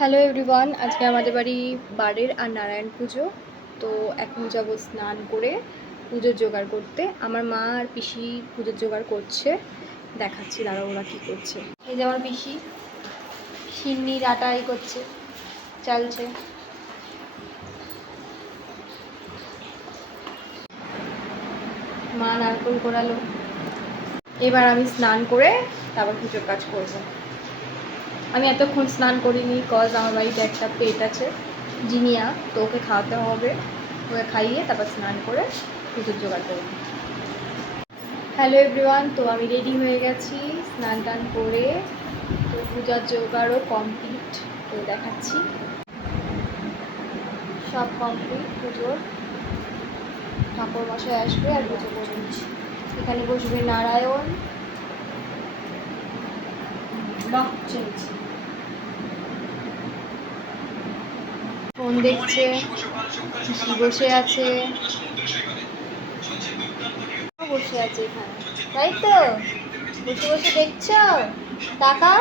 Hello everyone, আজকে আমাদের বাড়ির আর নারায়ণ পুজো। তো এখন যাবো স্নান করে পুজোর জোগাড় করতে। আমার মা আর পিসি পুজোর জোগাড় করছে, দেখাচ্ছি দাঁড়া ওরা কী করছে। এই যে আমার পিসি সিন্নির আটা করছে, চালছে। মা নারকেল কোড়ালো। এবার আমি স্নান করে তারপর পুজোর কাজ করবো। আমি এতক্ষণ স্নান করিনি, কজ আমার বাড়িতে একটা পেট আছে জিনিয়া, তো ওকে খাওয়াতে হবে। ওকে খাইয়ে তারপর স্নান করে পুজোর জোগাড় করব। হ্যালো এভরিওয়ান, তো আমি রেডি হয়ে গেছি স্নান টান করে। তো পূজার জোগাড়ও কমপ্লিট, তো দেখাচ্ছি সব কমপ্লিট। পুজোর ঠাকুর মশাই আসবে আর পুজো করবেন। এখানে বসবে নারায়ণ। ফোন দেখছে, পিসি বসে আছে, বসে আছে এখানে, তাই তো বসে বসে দেখছ টাকা।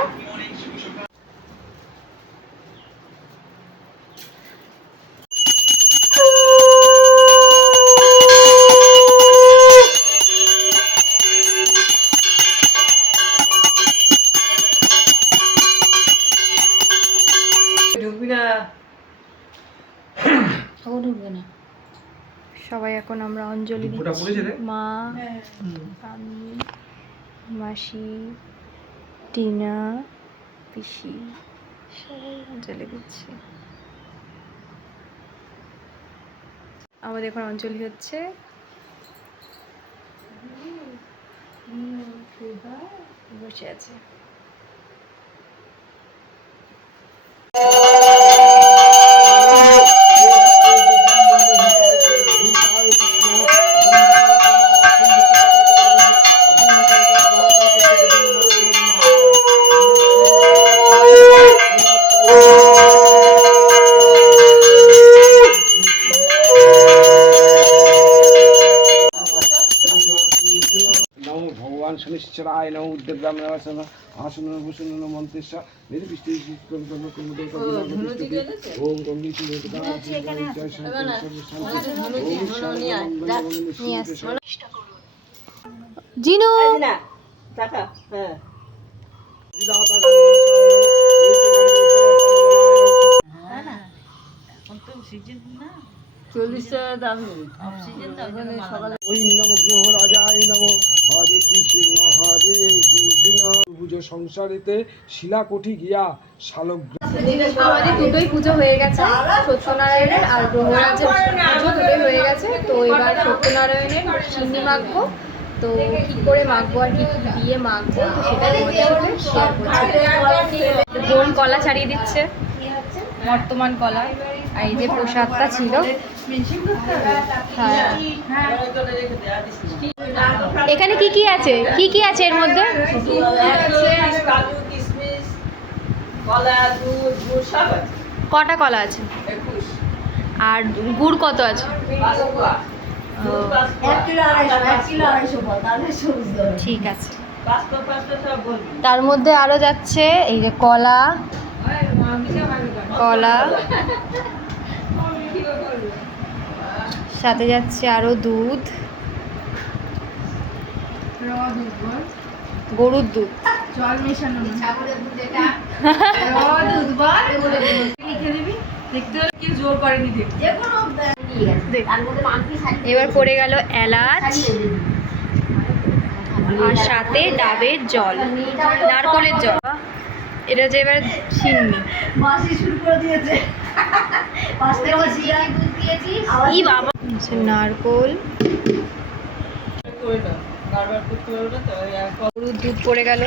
সবাই এখন আমরা অঞ্জলি দিচ্ছি। মা, আমি, মাসি, টিনা, পিসি সবাই অঞ্জলি দিচ্ছি। আমাদের এখন অঞ্জলি হচ্ছে। বসে আছে। शनिश्चराय नमो उद्यब्राह्मणवासन आसन भूषण मंत्रेश्वर मेरे पिष्टि ओम गंगी জিনু টাকা হ্যাঁ এখন তো সিজন না 40 টাকা দাম অফ সিজন তো এখন সকালে ওই নবগ্রহ রাজায় নম হরে কৃষ্ণ পুজো সংসারেতে শিলাকোঠি গিয়া শালক। আমাদের দুটোই পুজো হয়ে গেছে, সত্যনারায়ণের আর গ্রহরাজের পুজো দুটোই হয়ে গেছে। তো এবার সত্যনারায়ণের সিন্নি মাখবো। তো কী করে মাখবো আর কী কী দিয়ে মাখবো তো সেটা তোমাদের শেয়ার করছি। বোন কলা ছাড়িয়ে দিচ্ছে, বর্তমান কলা। আর এই যে প্রসাদটা ছিল, হ্যাঁ। এখানে কি কি আছে, কি কি আছে এর মধ্যে? কটা কলা আছে আর গুড় কত আছে? ঠিক আছে। তার মধ্যে আরো যাচ্ছে এই যে কলা, সাথে যাচ্ছে আরো দুধ, গরুর দুধ, জল মেশানো এবার পড়ে গেল এলাচ আর সাথে ডাবের জল, নারকলের জল। এটা যে এবার সিন্নি নারকল, গরুর দুধ পড়ে গেল।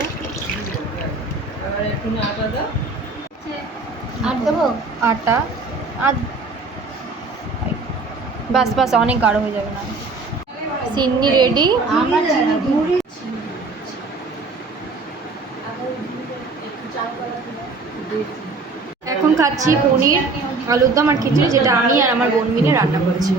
আটা বাস বাস, অনেক গাঢ় হয়ে যাবে না। সিন্নি রেডি। এখন খাচ্ছি পনির, আলুর দম আর খিচুড়ি, যেটা আমি আর আমার বোন মিলে রান্না করেছি।